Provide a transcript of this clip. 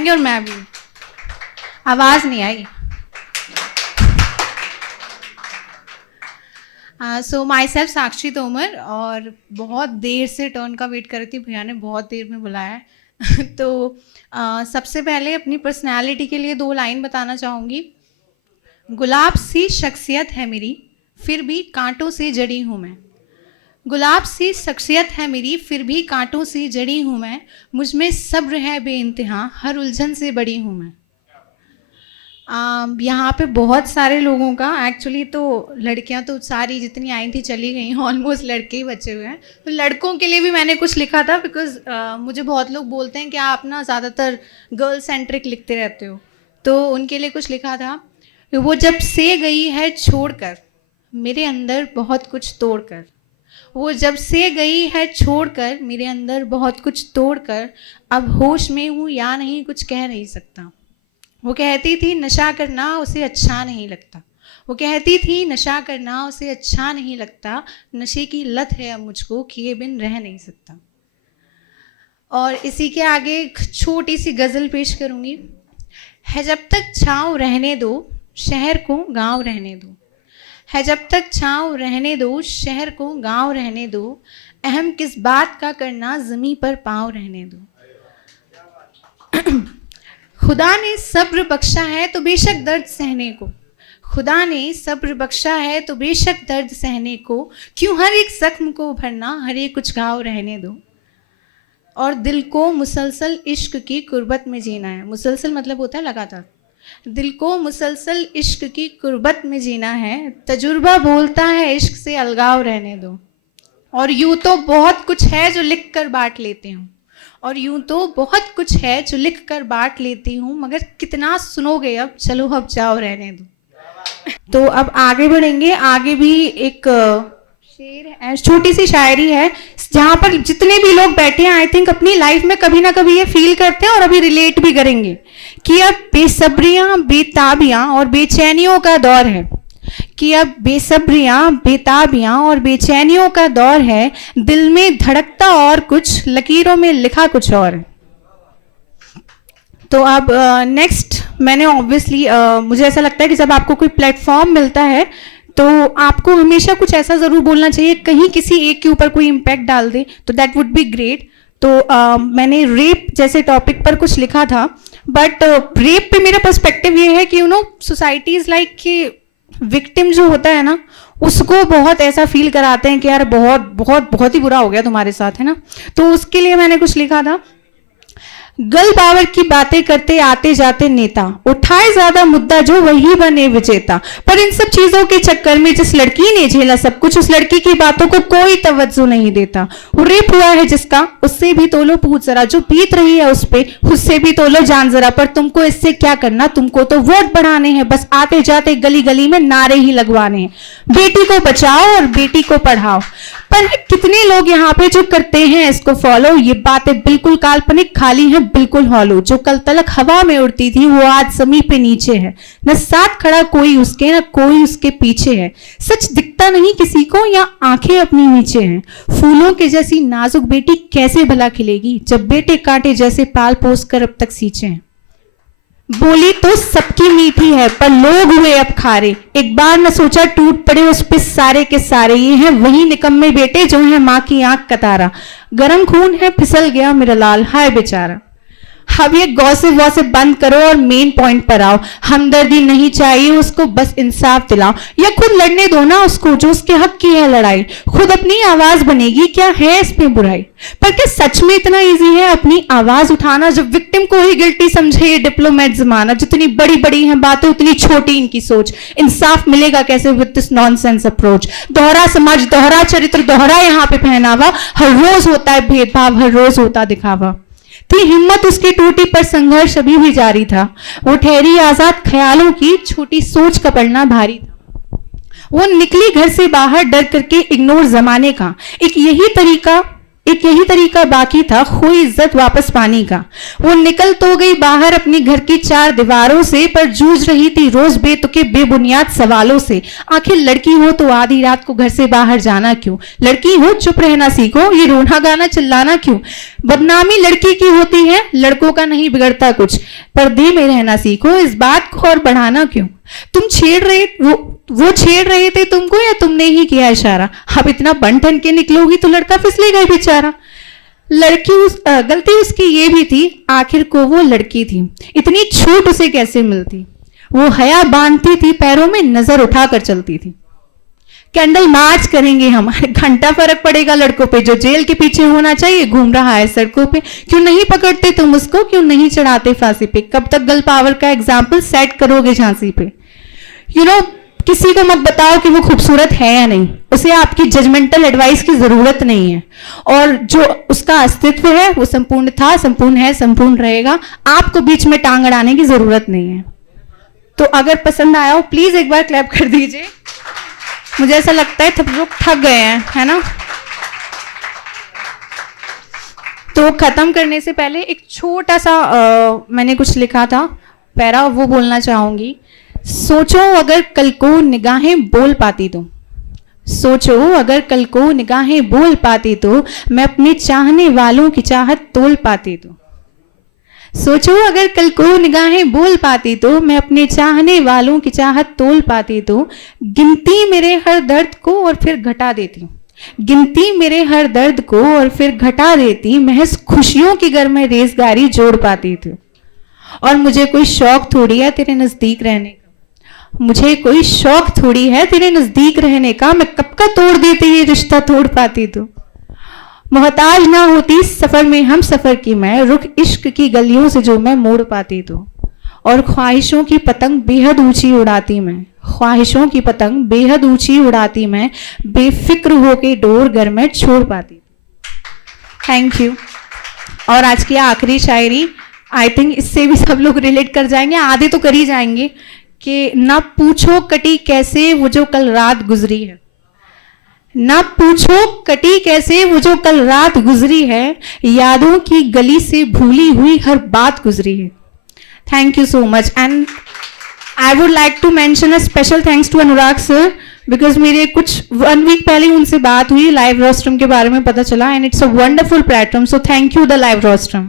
जाएंगे और मैं भी। आवाज नहीं आई। सो माई सेल्फ साक्षी तोमर, और बहुत देर से टर्न का वेट कर रही थी, भैया ने बहुत देर में बुलाया है। तो सबसे पहले अपनी पर्सनैलिटी के लिए 2 लाइन बताना चाहूँगी। गुलाब सी शख्सियत है मेरी, फिर भी कांटों से जड़ी हूँ मैं। गुलाब सी शख्सियत है मेरी, फिर भी कांटों से जड़ी हूँ मैं। मुझ में सब्र है बेइंतहा, हर उलझन से बड़ी हूँ मैं। यहाँ पे बहुत सारे लोगों का, एक्चुअली तो लड़कियाँ तो सारी जितनी आई थी चली गई, ऑलमोस्ट लड़के ही बचे हुए हैं। तो लड़कों के लिए भी मैंने कुछ लिखा था, बिकॉज मुझे बहुत लोग बोलते हैं कि आप ना ज़्यादातर गर्ल सेंट्रिक लिखते रहते हो, तो उनके लिए कुछ लिखा था। वो जब से गई है छोड़कर मेरे अंदर बहुत कुछ तोड़कर, वो जब से गई है छोड़कर मेरे अंदर बहुत कुछ तोड़कर, अब होश में हूँ या नहीं कुछ कह नहीं सकता। वो कहती थी नशा करना उसे अच्छा नहीं लगता, वो कहती थी नशा करना उसे अच्छा नहीं लगता। नशे की लत है अब मुझको, किए बिन रह नहीं सकता। और इसी के आगे एक छोटी सी गज़ल पेश करूँगी। है जब तक छाँव रहने दो, शहर को गाँव रहने दो। है जब तक छाँव रहने दो, शहर को गाँव रहने दो। अहम किस बात का करना, ज़मीं पर पाँव रहने दो। खुदा ने सब्र बख्शा है तो बेशक दर्द सहने को, खुदा ने सब्र बख्शा है तो बेशक दर्द सहने को। क्यों हर एक जख्म को भरना, हर एक कुछ घाव रहने दो। और दिल को मुसलसल इश्क की कुर्बत में जीना है। मुसलसल मतलब होता है लगातार। दिल को मुसलसल इश्क की कुर्बत में जीना है। तजुर्बा बोलता है इश्क से अलगाव रहने दो। और यूँ तो बहुत कुछ है जो लिख कर बांट लेती हूँ, और यूं तो बहुत कुछ है जो लिख कर बांट लेती हूँ, मगर कितना सुनोगे अब, चलो अब जाओ रहने दो। तो अब आगे बढ़ेंगे। आगे भी एक शेर है, छोटी सी शायरी है, जहाँ पर जितने भी लोग बैठे हैं आई थिंक अपनी लाइफ में कभी ना कभी ये फील करते हैं और अभी रिलेट भी करेंगे कि अब बेसब्रियाँ बेताबियाँ और बेचैनियों का दौर है, कि अब बेसब्रियाँ बेताबियाँ और बेचैनियों का दौर है। दिल में धड़कता और कुछ, लकीरों में लिखा कुछ और है। तो अब नेक्स्ट मैंने ऑब्वियसली मुझे ऐसा लगता है कि जब आपको कोई प्लेटफॉर्म मिलता है तो आपको हमेशा कुछ ऐसा ज़रूर बोलना चाहिए, कहीं किसी एक के ऊपर कोई इम्पैक्ट डाल दे तो दैट वुड बी ग्रेट। तो मैंने रेप जैसे टॉपिक पर कुछ लिखा था, बट रेप पे मेरा पर्सपेक्टिव ये है कि सोसाइटी इज़ लाइक कि विक्टिम जो होता है ना, उसको बहुत ऐसा फील कराते हैं कि यार बहुत बहुत बहुत ही बुरा हो गया तुम्हारे साथ, है ना। तो उसके लिए मैंने कुछ लिखा था। गल बावर की बातें करते आते जाते नेता, उठाए ज्यादा मुद्दा जो वही बने विजेता। पर इन सब चीजों के चक्कर में जिस लड़की ने झेला सब कुछ, उस लड़की की बातों को कोई तवज्जो नहीं देता। रेप हुआ है जिसका, उससे भी तोलो पूछ जरा, जो बीत रही है उस पे उससे भी तोलो जान जरा। पर तुमको इससे क्या करना, तुमको तो वोट बढ़ाने हैं, बस आते जाते गली गली में नारे ही लगवाने हैं। बेटी को बचाओ और बेटी को पढ़ाओ। पर कितने लोग यहाँ पे जो करते हैं इसको फॉलो, ये बातें बिल्कुल काल्पनिक, खाली हैं बिल्कुल हॉलो। जो कल तलक हवा में उड़ती थी वो आज जमीन पे नीचे है, न साथ खड़ा कोई उसके न कोई उसके पीछे है। सच दिखता नहीं किसी को या आंखें अपनी नीचे हैं। फूलों के जैसी नाजुक बेटी कैसे भला खिलेगी, जब बेटे कांटे जैसे पाल पोस कर अब तक सींचे हैं। बोली तो सबकी मीठी है पर लोग हुए अब खारे, एक बार न सोचा टूट पड़े उस पे सारे के सारे। ये हैं वही निकम्मे बेटे जो है माँ की आंख का तारा, गरम खून है फिसल गया मेरा लाल, हाय बेचारा। अब ये गॉसिप वॉसिप बंद करो और मेन पॉइंट पर आओ। हमदर्दी नहीं चाहिए उसको, बस इंसाफ दिलाओ, या खुद लड़ने दो ना उसको जो उसके हक की है लड़ाई। खुद अपनी आवाज बनेगी, क्या है इसमें बुराई। पर क्या सच में इतना इजी है अपनी आवाज उठाना, जब विक्टिम को ही गिल्टी समझे ये डिप्लोमेट जमाना। जितनी बड़ी बड़ी हैं बातें उतनी छोटी इनकी सोच, इंसाफ मिलेगा कैसे विद दिस नॉनसेंस अप्रोच। दोहरा समाज, दोहरा चरित्र, दोहरा यहाँ पे पहनावा, हर रोज होता है भेदभाव, हर रोज होता दिखावा। थी हिम्मत उसकी टूटी पर संघर्ष अभी भी जारी था, वो ठहरी आजाद ख्यालों की, छोटी सोच का पड़ना भारी था। वो निकली घर से बाहर डर करके इग्नोर जमाने का, एक एक यही तरीका बाकी था खोई इज्जत वापस पाने का। वो निकल तो गई बाहर अपनी घर की चार दीवारों से, पर जूझ रही थी रोज बेतुके बेबुनियाद सवालों से। आखिर लड़की हो तो आधी रात को घर से बाहर जाना क्यों? लड़की हो चुप रहना सीखो, ये रोना गाना चिल्लाना क्यों? बदनामी लड़की की होती है, लड़कों का नहीं बिगड़ता कुछ। पर्दे में रहना सीखो, इस बात को और बढ़ाना क्यों? तुम छेड़ रहे वो छेड़ रहे थे तुमको, या तुमने ही किया इशारा? अब इतना बन ठन के निकलोगी तो लड़का फिसलेगा बेचारा। गलती उसकी ये भी थी, आखिर को वो लड़की थी, इतनी छूट उसे कैसे मिलती? वो हया बांधती थी, पैरों में नजर उठाकर चलती थी। कैंडल मार्च करेंगे हम, घंटा फर्क पड़ेगा लड़कों पे, जो जेल के पीछे होना चाहिए घूम रहा है सड़कों पे। क्यों नहीं पकड़ते तुम उसको, क्यों नहीं चढ़ाते फांसी पे? कब तक गर्ल पावर का एग्जाम्पल सेट करोगे झांसी पे? किसी को मत बताओ कि वो खूबसूरत है या नहीं, उसे आपकी जजमेंटल एडवाइस की जरूरत नहीं है। और जो उसका अस्तित्व है वो संपूर्ण था, संपूर्ण है, संपूर्ण रहेगा। आपको बीच में टांग अड़ाने की जरूरत नहीं है। तो अगर पसंद आया हो प्लीज एक बार क्लैप कर दीजिए। मुझे ऐसा लगता है सब लोग थक गए हैं, है ना? तो खत्म करने से पहले एक छोटा सा मैंने कुछ लिखा था पैरा, वो बोलना चाहूंगी। सोचो अगर कल को निगाहें बोल पाती तो, सोचो अगर कल को निगाहें बोल पाती तो, मैं अपने चाहने वालों की चाहत तोल पाती तो। सोचो अगर कल को निगाहें बोल पाती तो, मैं अपने चाहने वालों की चाहत तोल पाती तो। गिनती मेरे हर दर्द को और फिर घटा देती, गिनती मेरे हर दर्द को और फिर घटा देती। महज खुशियों की घर में रेजगारी जोड़ पाती थी। और मुझे कोई शौक थोड़ी है तेरे नजदीक रहने का, मुझे कोई शौक थोड़ी है तेरे नजदीक रहने का। मैं कब का तोड़ देती ये रिश्ता तोड़ पाती तो। मोहताज ना होती सफर में हम सफर की मैं, रुख इश्क की गलियों से जो मैं मोड़ पाती तो। और ख्वाहिशों की पतंग बेहद ऊंची उड़ाती मैं, ख्वाहिशों की पतंग बेहद ऊंची उड़ाती मैं। बेफिक्र होके डोर घर में छोड़ पाती। Thank you. और आज की आखिरी शायरी, आई थिंक इससे भी सब लोग रिलेट कर जाएंगे, आधे तो कर ही जाएंगे। कि ना पूछो कटी कैसे वो जो कल रात गुजरी है, ना पूछो कटी कैसे वो जो कल रात गुजरी है। यादों की गली से भूली हुई हर बात गुजरी है। Thank you so much. And I would like to mention a special thanks to Anurag sir, because मेरे कुछ 1 वीक पहले उनसे बात हुई, लाइव रोस्ट्रम के बारे में पता चला, and it's a wonderful platform. So thank you the live rostrum.